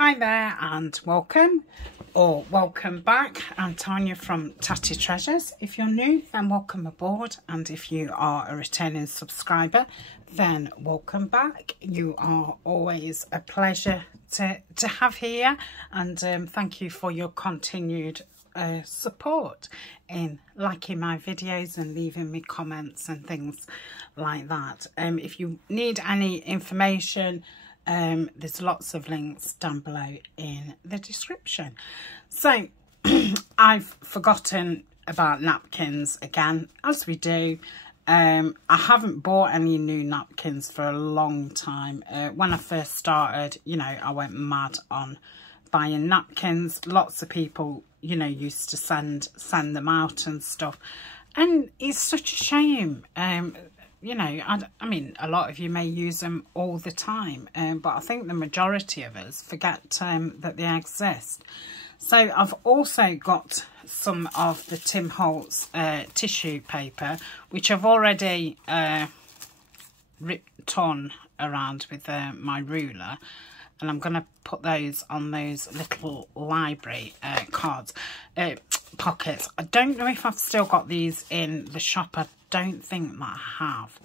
Hi there and welcome or welcome back. I'm Tanya from Tatty Treasures. If you're new, then welcome aboard, and if you are a returning subscriber, then welcome back. You are always a pleasure to have here, and thank you for your continued support in liking my videos and leaving me comments and things like that. If you need any information, there's lots of links down below in the description. So I've forgotten about napkins again, as we do. I haven't bought any new napkins for a long time. When I first started, you know, I went mad on buying napkins. Lots of people, you know, used to send them out and stuff, and it's such a shame. You know, I mean, a lot of you may use them all the time, but I think the majority of us forget that they exist. So I've also got some of the Tim Holtz tissue paper, which I've already torn around with my ruler, and I'm going to put those on those little library cards pockets. I don't know if I've still got these in the shop. I don't think that I have.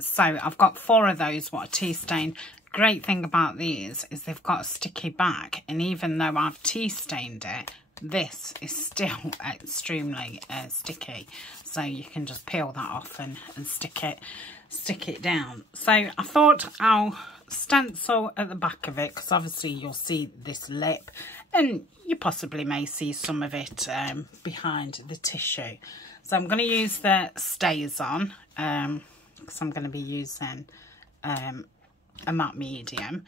So I've got 4 of those, what a tea stain. Great thing about these is they've got a sticky back, and even though I've tea stained it, this is still extremely sticky, so you can just peel that off and stick it down. So I thought I'll stencil at the back of it, because obviously you'll see this lip, and you possibly may see some of it behind the tissue. So I'm going to use the StazOn, because I'm going to be using a matte medium,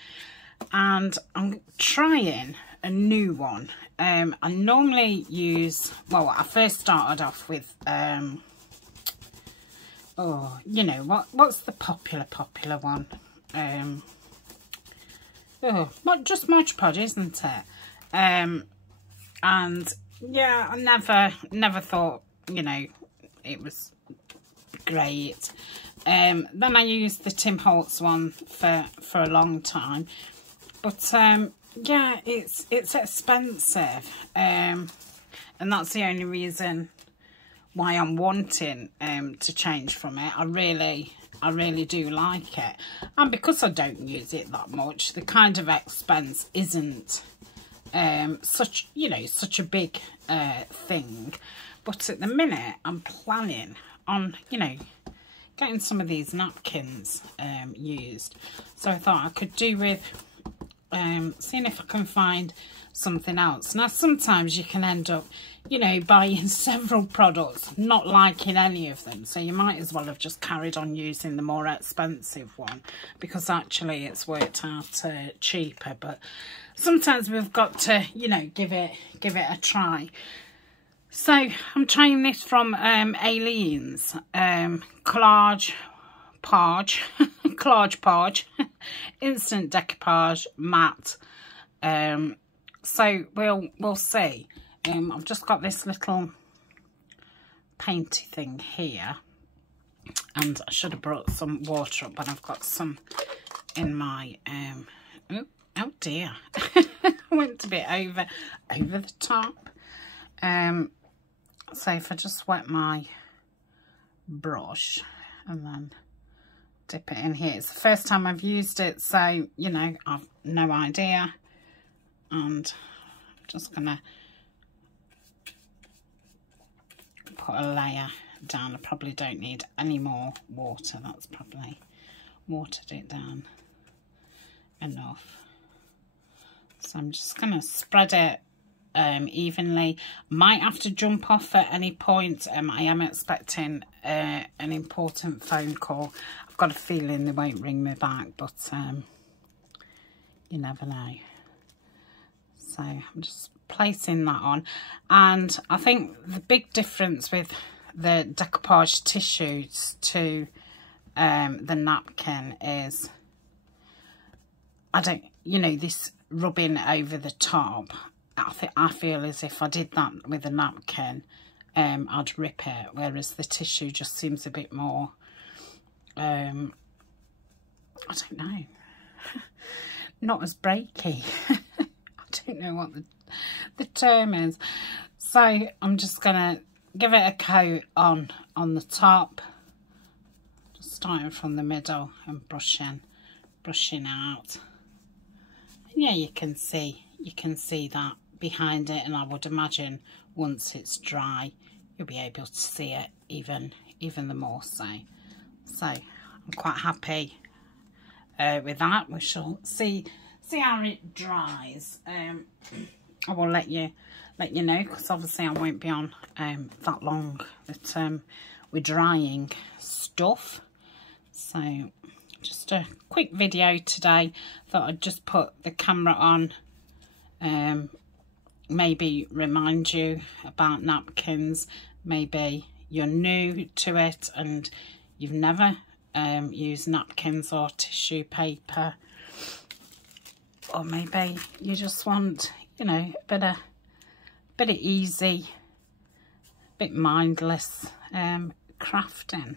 and I'm trying a new one. I normally use, well, I first started off with oh, you know, what's the popular one? Oh, just Mod Podge, isn't it? And yeah, I never thought, you know, it was great. Then I used the Tim Holtz one for a long time, but yeah, it's expensive, and that's the only reason why I'm wanting to change from it. I really do like it, and because I don't use it that much, the kind of expense isn't such a big thing. But at the minute, I'm planning on, you know, getting some of these napkins used. So I thought I could do with seeing if I can find something else. Now, sometimes you can end up, you know, buying several products, not liking any of them. So you might as well have just carried on using the more expensive one, because actually it's worked out cheaper. But sometimes we've got to, you know, give it a try. So I'm trying this from Aileen's CollageType instant decoupage matte. So we'll see. I've just got this little painty thing here, and I should have brought some water up, but I've got some in my oh dear, I went a bit over the top. So if I just wet my brush and then dip it in here. It's the first time I've used it, so, you know, I've no idea. And I'm just going to put a layer down. I probably don't need any more water. That's probably watered it down enough. So I'm just going to spread it evenly. Might have to jump off at any point. I am expecting an important phone call. I've got a feeling they won't ring me back, but you never know. So I'm just placing that on, and I think the big difference with the decoupage tissues to the napkin is, I don't, you know, this rubbing over the top. I feel as if I did that with a napkin, I'd rip it, whereas the tissue just seems a bit more, I don't know. not as breaky. I don't know what the term is. So I'm just gonna give it a coat on the top, just starting from the middle and brushing out. And yeah, you can see that behind it, and I would imagine once it's dry you'll be able to see it even the more so. So I'm quite happy with that. We shall see how it dries. I will let you know, because obviously I won't be on that long with drying stuff. So just a quick video today. Thought I'd just put the camera on, maybe remind you about napkins. Maybe you're new to it and you've never used napkins or tissue paper, or maybe you just want, you know, a bit of easy, bit mindless crafting,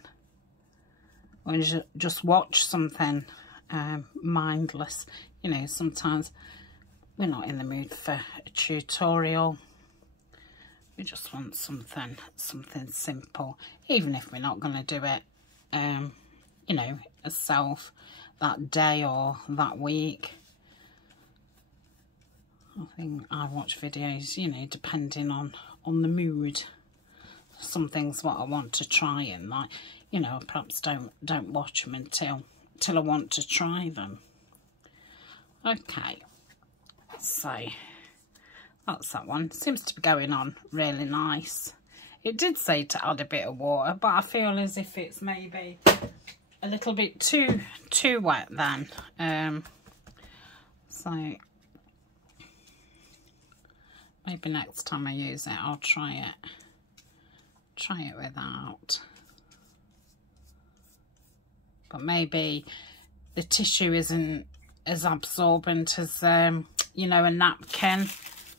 or just watch something mindless. You know, sometimes we're not in the mood for a tutorial. We just want something simple, even if we're not going to do it you know, ourselves that day or that week. I think I watch videos, you know, depending on the mood. Some things what I want to try, and like, you know, perhaps don't watch them until I want to try them. Okay, so that's that one. Seems to be going on really nice. It did say to add a bit of water, but I feel as if it's maybe a little bit too wet then. So maybe next time I use it, I'll try it without. But maybe the tissue isn't as absorbent as you know, a napkin.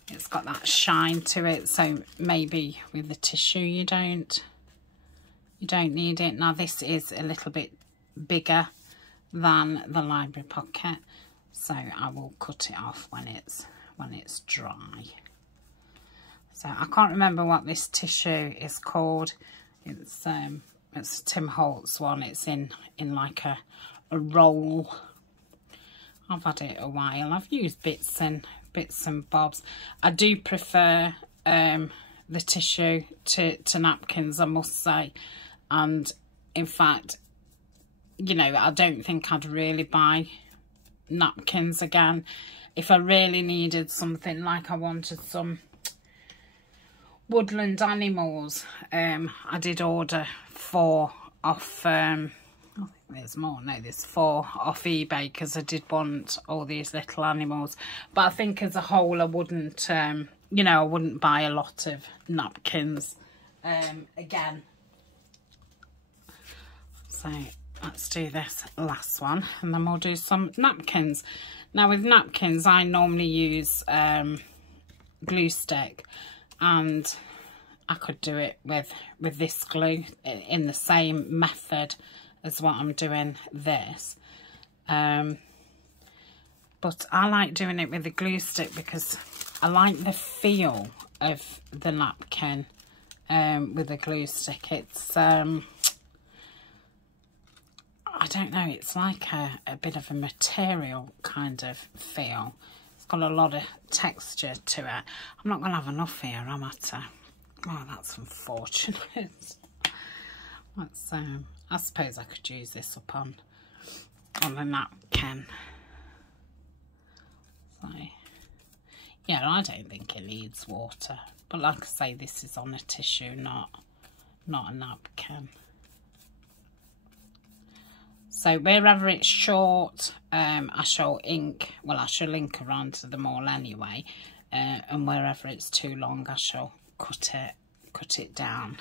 It's got that shine to it, so maybe with the tissue you don't need it. Now this is a little bit bigger than the library pocket, so I will cut it off when it's dry. So I can't remember what this tissue is called. It's Tim Holtz one. It's in like a roll. I've had it a while. I've used bits and bobs. I do prefer the tissue to napkins, I must say. And in fact, you know, I don't think I'd really buy napkins again. If I really needed something, like I wanted some woodland animals, I did order 4 off, I think there's more, no, there's 4 off eBay, because I did want all these little animals. But I think as a whole I wouldn't, you know, I wouldn't buy a lot of napkins again. So let's do this last one and then we'll do some napkins. Now with napkins I normally use glue stick, and I could do it with this glue in the same method as what I'm doing this. But I like doing it with the glue stick because I like the feel of the napkin with the glue stick. It's I don't know, it's like a bit of a material kind of feel. It's got a lot of texture to it. I'm not going to have enough here, am I? Oh, that's unfortunate. That's, I suppose I could use this up on a napkin. So, yeah, I don't think it needs water. But like I say, this is on a tissue, not a napkin. So wherever it's short, I shall ink, well, I shall link around to them all anyway. And wherever it's too long, I shall cut it down.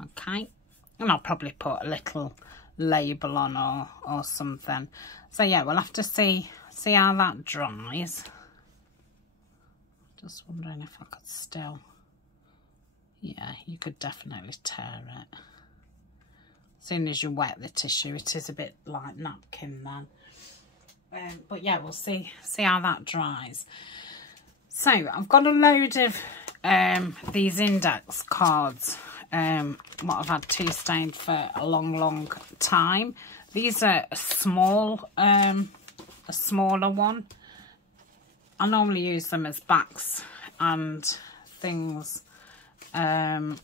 Okay. And I'll probably put a little label on or something. So yeah, we'll have to see how that dries. Just wondering if I could still, yeah, you could definitely tear it. As soon as you wet the tissue, it is a bit like napkin then. But yeah, we'll see how that dries. So I've got a load of these index cards, what I've had tea stained for a long time. These are a smaller one. I normally use them as backs and things for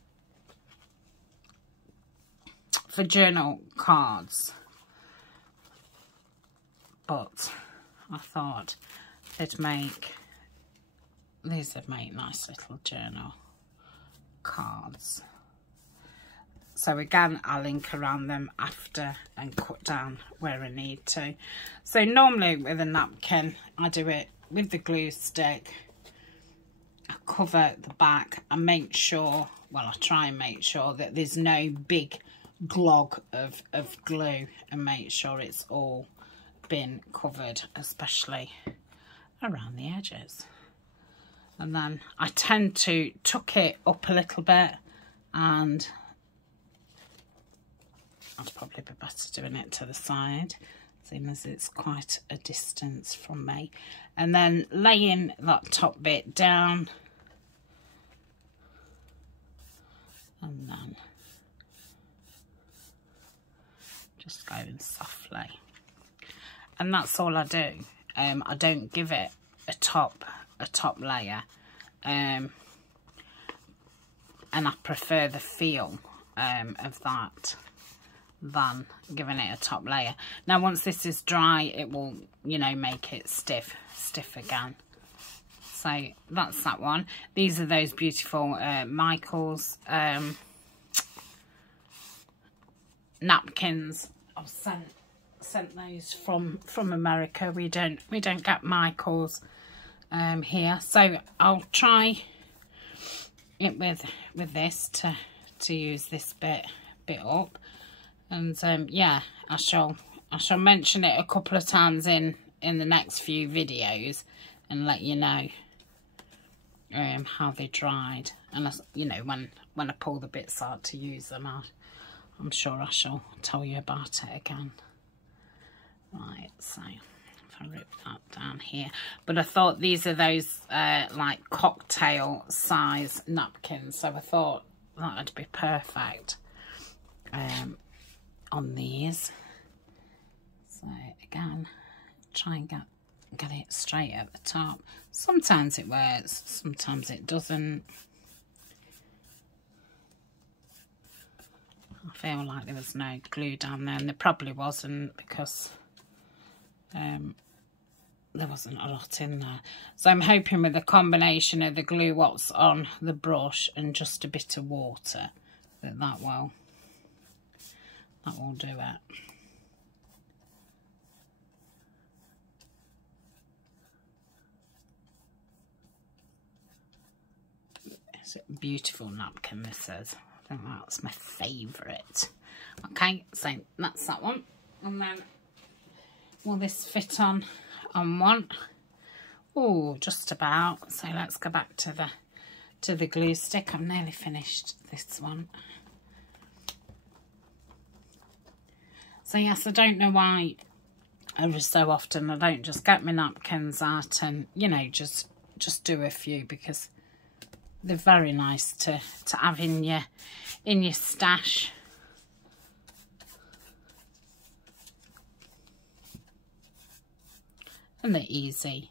journal cards, but I thought these would make nice little journal cards. So again, I'll link around them after and cut down where I need to. So normally with a napkin, I do it with the glue stick. I cover the back and make sure, well, I try and make sure that there's no big glog of glue, and make sure it's all been covered, especially around the edges. And then I tend to tuck it up a little bit, and I'd probably be better doing it to the side, seeing as it's quite a distance from me. And then laying that top bit down, and then just going softly. And that's all I do. I don't give it a top layer, and I prefer the feel of that than giving it a top layer. Now once this is dry, it will, you know, make it stiff again. So that's that one. These are those beautiful Michael's napkins. I've sent those from America. We don't get Michael's here, so I'll try it with this to use this bit up. And yeah, I shall mention it a couple of times in the next few videos and let you know how they dried. And you know, when I pull the bits out to use them, I'm sure I shall tell you about it again. Right, so if I rip that down here. But I thought these are those like cocktail size napkins, so I thought that would be perfect on these. So again, try and get it straight at the top. Sometimes it works, sometimes it doesn't. I feel like there was no glue down there, and there probably wasn't, because there wasn't a lot in there. So I'm hoping with a combination of the glue what's on the brush and just a bit of water that will do it. It's a beautiful napkin, this is. I think that's my favourite. Okay, so that's that one. And then will this fit on one? Oh, just about. So let's go back to the glue stick. I've nearly finished this one. So yes, I don't know why every so often I don't just get my napkins out and, you know, just do a few, because they're very nice to have in your stash. And they're easy,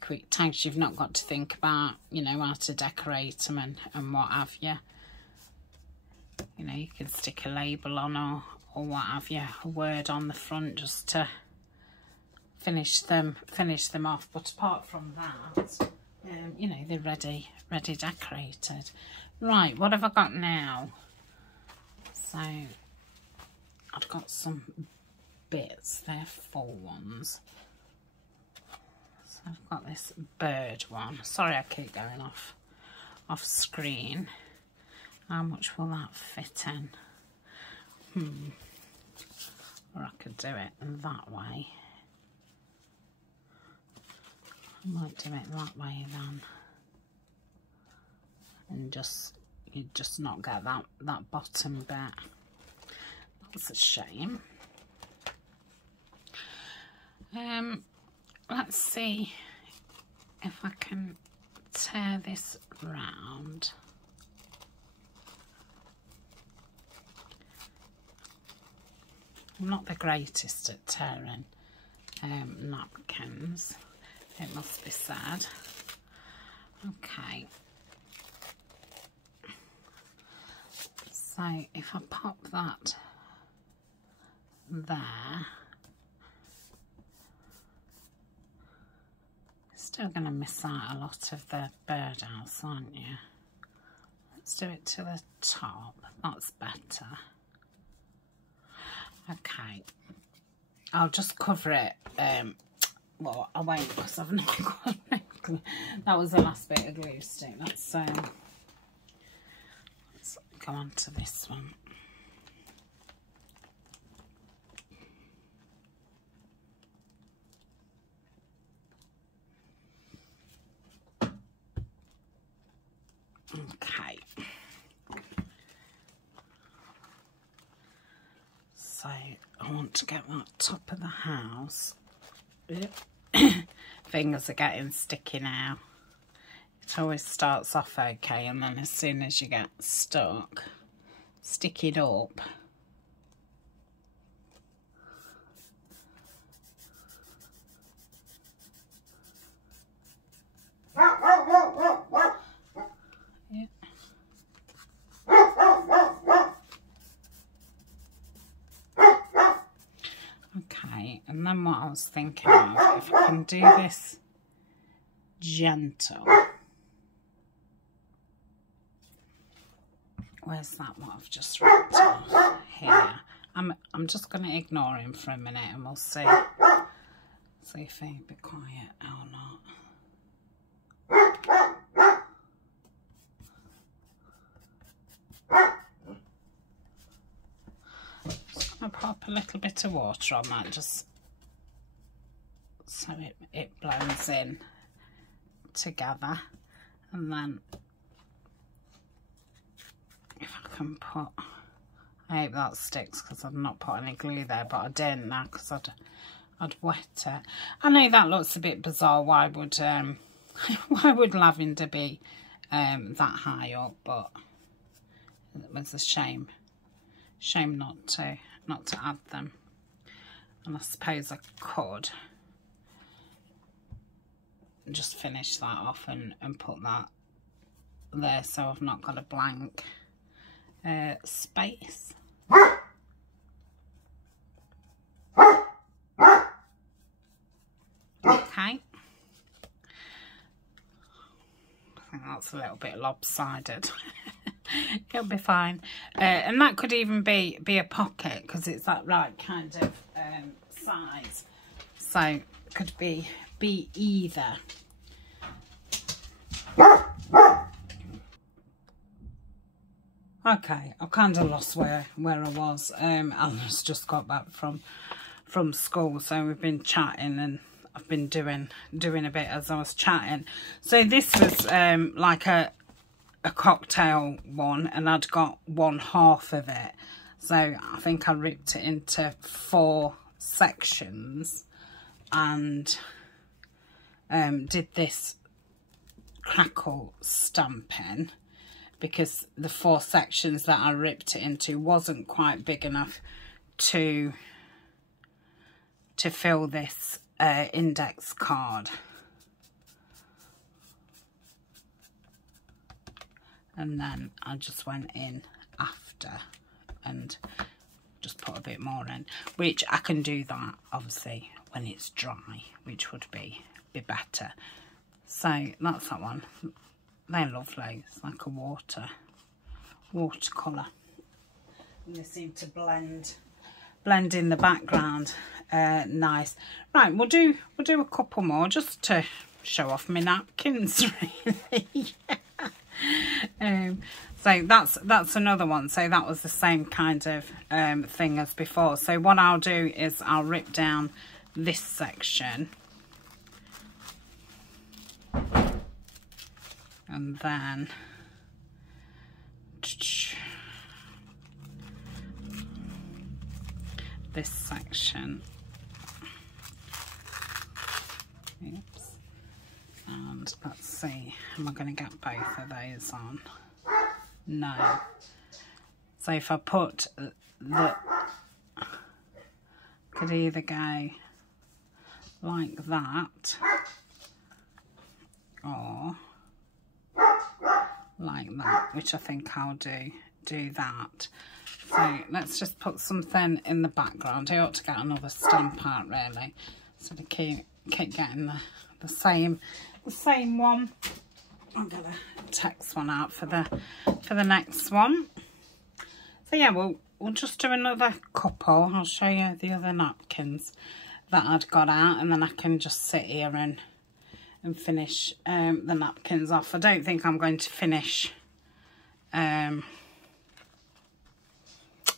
quick tags. You've not got to think about, you know, how to decorate them and what have you. You know, you can stick a label on or what have you, a word on the front just to finish them off. But apart from that, you know, they're ready decorated. Right, what have I got now? So I've got some bits, they're full ones. So I've got this bird one. Sorry, I keep going off screen. How much will that fit in? Or I could do it that way. I might do it that way then, and you just not get that bottom bit. That's a shame. Let's see if I can tear this round. I'm not the greatest at tearing napkins, it must be said. Okay, so if I pop that there, still going to miss out a lot of the birdhouse, aren't you? Let's do it to the top, that's better. Okay, I'll just cover it, well I won't because I've not got glue. That was the last bit of glue stick. Let's go on to this one. Okay, so I want to get that top of the house. Fingers are getting sticky now. It always starts off okay, and then as soon as you get stuck, stick it up. Okay, and then what I was thinking of, if I can do this gentle. Where's that what I've just ripped off? Here. I'm just going to ignore him for a minute and we'll see if he'll be quiet or not. Just going to pop a little bit of water on that just so it blends in together, and then if I can put, I hope that sticks because I've not put any glue there, but I didn't now because I'd wet it. I know that looks a bit bizarre. Why would why would lavender be that high up? But it was a shame not to add them. And I suppose I could just finish that off and put that there, so I've not got a blank space. Okay, I think that's a little bit lopsided. It'll be fine, and that could even be a pocket because it's that right kind of size, so it could be either. Okay, I kind of lost where I was. Alan's just got back from school, so we've been chatting and I've been doing a bit as I was chatting. So this was like a cocktail one, and I'd got 1/2 of it. So I think I ripped it into 4 sections and did this crackle stamping because the 4 sections that I ripped it into wasn't quite big enough to fill this index card. And then I just went in after and just put a bit more in, which I can do that obviously when it's dry, which would be better. So that's that one. They're lovely. It's like a watercolour, and they seem to blend in the background nice. Right, we'll do a couple more just to show off my napkins really. So that's another one. So that was the same kind of thing as before. So what I'll do is I'll rip down this section and then this section, Oops. And let's see, am I going to get both of those on? No. So if I put the, could either go like that or like that, which I think I'll do that. So let's just put something in the background. I ought to get another stamp out really, so to keep getting the same one. I'm gonna text one out for the next one. So yeah, we'll just do another couple. I'll show you the other napkins that I'd got out, and then I can just sit here and finish the napkins off. I don't think I'm going to finish the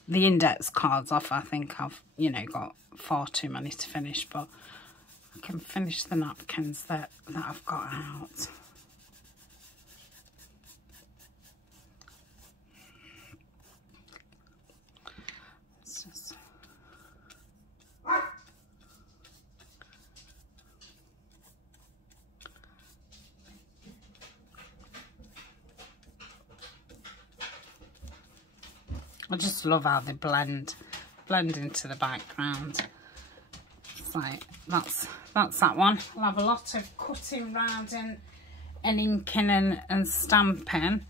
index cards off. I think I've, you know, got far too many to finish, but I can finish the napkins that I've got out. I just love how they blend into the background. So that's that one. I'll have a lot of cutting round and inking and stamping.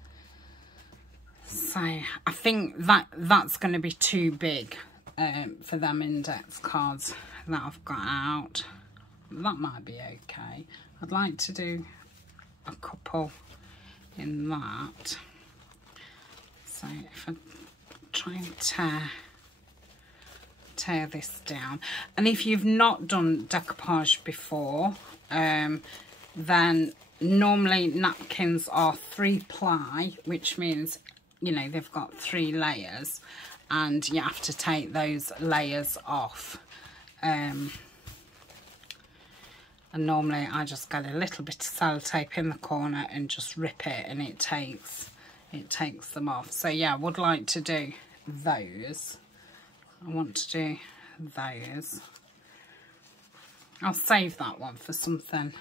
So I think that's going to be too big for them index cards that I've got out. That might be okay. I'd like to do a couple in that. So if I try and tear this down, and if you've not done decoupage before, then normally napkins are 3-ply, which means, you know, they've got 3 layers, and you have to take those layers off. And normally I just get a little bit of sellotape in the corner and just rip it, and it takes them off. So yeah, I would like to do those. I want to do those. I'll save that one for something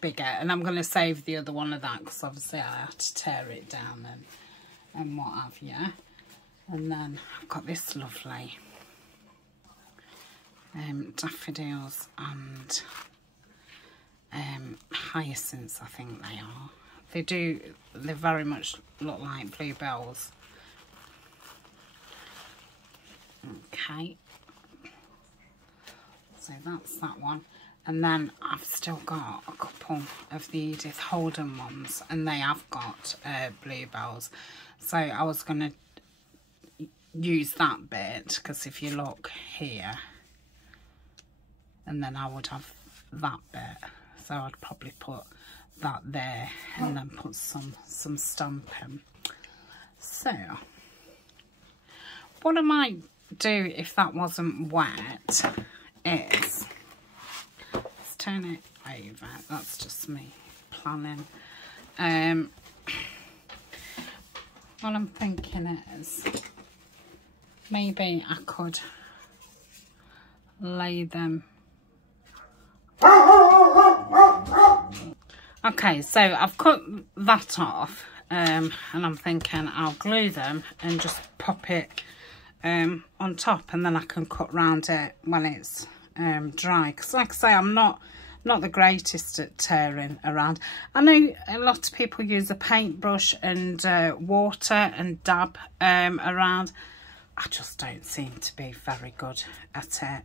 bigger, and I'm going to save the other one of that because obviously I have to tear it down and what have you. And then I've got this lovely daffodils and hyacinths, I think they are. They very much look like bluebells. Okay, so that's that one. And then I've still got a couple of the Edith Holden ones, and they have got bluebells. So I was going to use that bit, because if you look here, and then I would have that bit. So I'd probably put that there and then put some stamping. So what I might do if that wasn't wet is, let's turn it over. That's just me planning. What I'm thinking is maybe I could lay them. Okay, so I've cut that off, and I'm thinking I'll glue them and just pop it on top, and then I can cut round it when it's dry. Because like I say, I'm not the greatest at tearing around. I know a lot of people use a paintbrush and water and dab around. I just don't seem to be very good at it.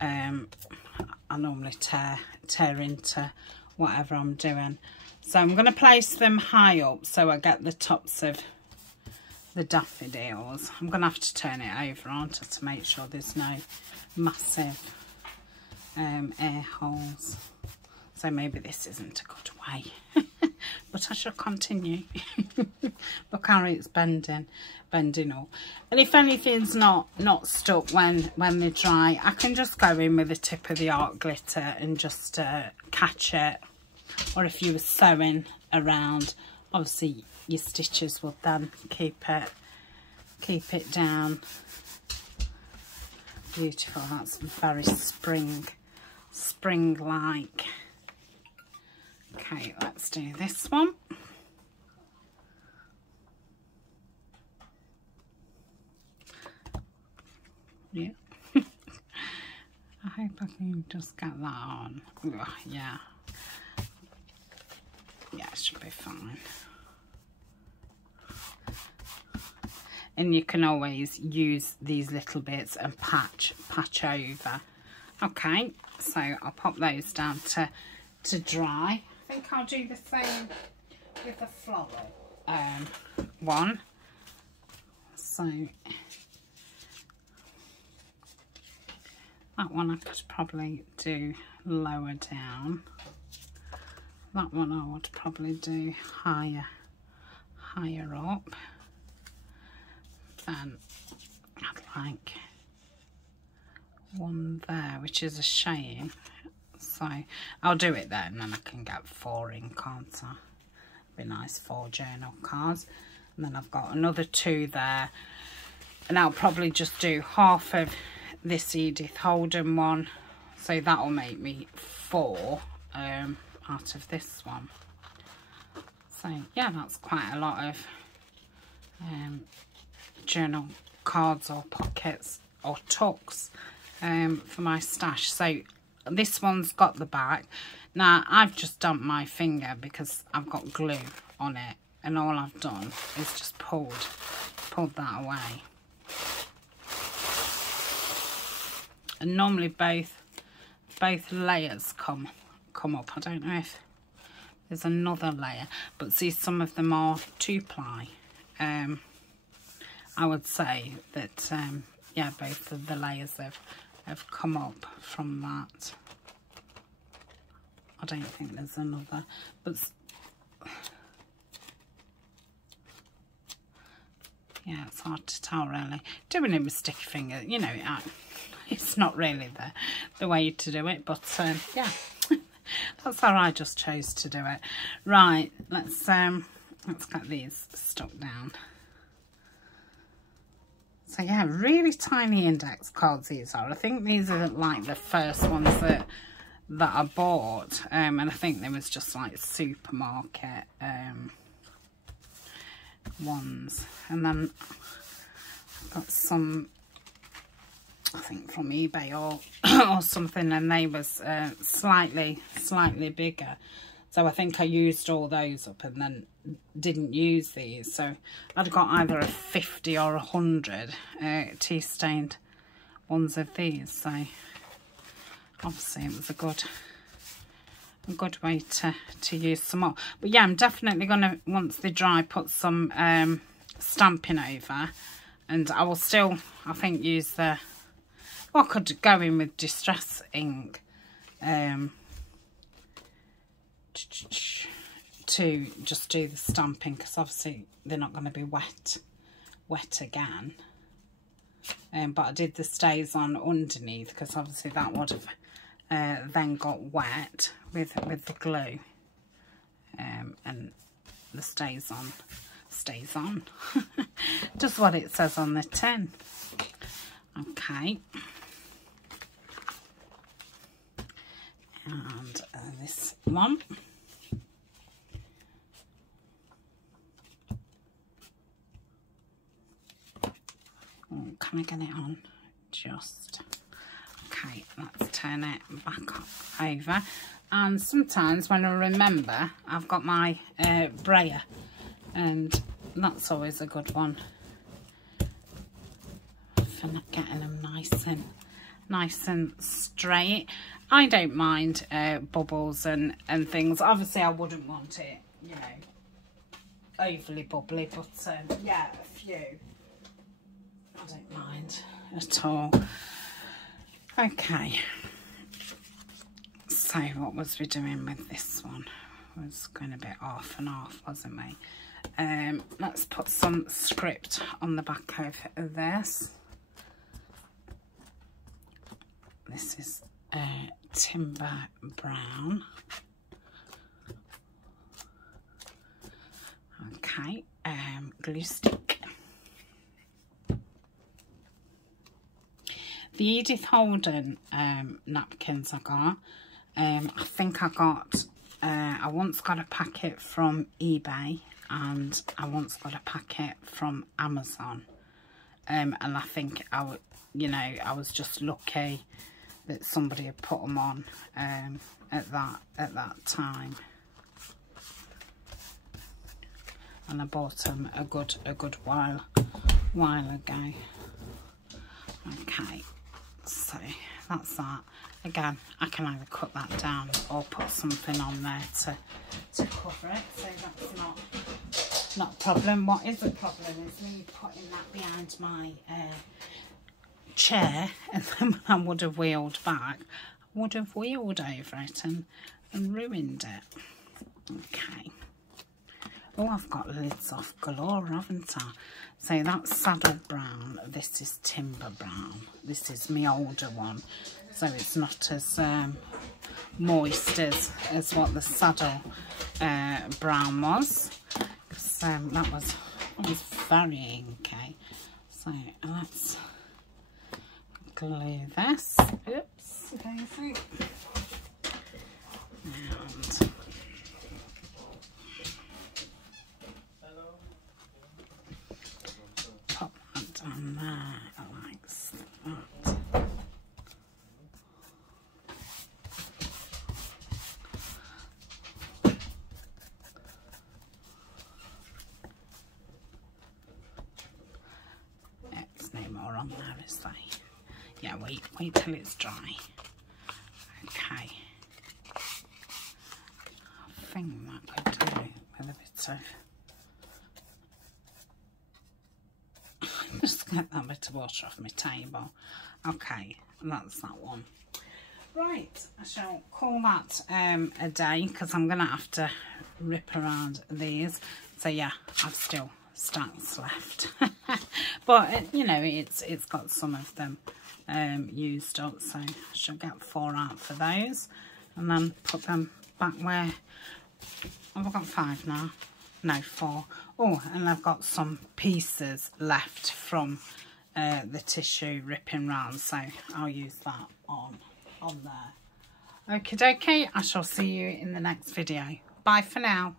I normally tear into whatever I'm doing. So I'm going to place them high up so I get the tops of the daffodils. I'm going to have to turn it over, aren't I, to make sure there's no massive air holes. So maybe this isn't a good way, but I shall continue. Look how it's bending all. And if anything's not stuck when they dry, I can just go in with the tip of the art glitter and just catch it. Or if you were sewing around, obviously your stitches will then keep it down. Beautiful. That's very spring-like. Okay, let's do this one. Yeah. I hope I can just get that on. Ugh, yeah. Yeah, it should be fine. And you can always use these little bits and patch over. Okay, so I'll pop those down to dry. I think I'll do the same with the floral one. So that one I could probably do lower down. That one I would probably do higher up. Then I'd like one there, which is a shame. So I'll do it then, and I can get 4 in, can't I? Be nice, 4 journal cards. And then I've got another 2 there. And I'll probably just do half of this Edith Holden one. So that'll make me 4 out of this one. So yeah, that's quite a lot of journal cards or pockets or tucks for my stash. So this one's got the back. Now I've just dumped my finger because I've got glue on it, and all I've done is just pulled that away. And normally both layers come up. I don't know if there's another layer, but see, some of them are 2-ply. I would say that yeah, both of the layers have come up from that. I don't think there's another, but yeah, it's hard to tell really. Doing it with sticky finger, you know, it's not really the way to do it, but yeah, that's how I just chose to do it. Right, let's get these stuck down. So yeah, really tiny index cards these are. I think these are like the first ones that I bought, and I think there was just like supermarket ones, and then I've got some, I think from eBay or something, and they was slightly bigger. So I think I used all those up and then didn't use these. So I'd got either a 50 or 100 tea stained ones of these. So obviously it was a good way to use some more. But yeah, I'm definitely gonna, once they dry, put some stamping over, and I will still, I think, use the, well, I could go in with distress ink to just do the stamping, because obviously they're not going to be wet again. But I did the stays on underneath, because obviously that would have then got wet with the glue, and the stays on just what it says on the tin. Okay, and this one. Oh, can I get it on? Just okay. Let's turn it back up over. And sometimes when I remember, I've got my brayer, and that's always a good one for not getting them nice and straight. I don't mind bubbles and things. Obviously, I wouldn't want it, you know, overly bubbly, but yeah, a few. I don't mind at all. Okay, so what was we doing with this one? I was going a bit off and off, wasn't we? Let's put some script on the back of this. This is Timber Brown. Okay, glue stick. The Edith Holden napkins I got, I think I got I once got a packet from eBay, and I once got a packet from Amazon. And I think I was just lucky that somebody had put them on at that time. And I bought them a good while ago. Okay, so that's that. Again, I can either cut that down or put something on there to cover it, so that's not a problem. What is a problem is me putting that behind my chair, and then when I would have wheeled back, I would have wheeled over it and ruined it. Okay. Oh, I've got lids off galore, haven't I? So that's saddle brown. This is timber brown. This is my older one. So it's not as moist as what the saddle brown was. Because that was very inky. So let's glue this. Oops, daisy. And pop that down there like that. There's no more on there, is there? Yeah, wait till it's dry. Okay. I think that could do it with a bit of... Just get that bit of water off my table. Okay, that's that one. Right, I shall call that a day, because I'm going to have to rip around these. So yeah, I've still stacks left. But, you know, it's got some of them used up, so I shall get 4 out for those. And then put them back where... I've got 5 now. No, 4. Oh, and I've got some pieces left from the tissue ripping round, so I'll use that on there. Okie dokie, I shall see you in the next video. Bye for now.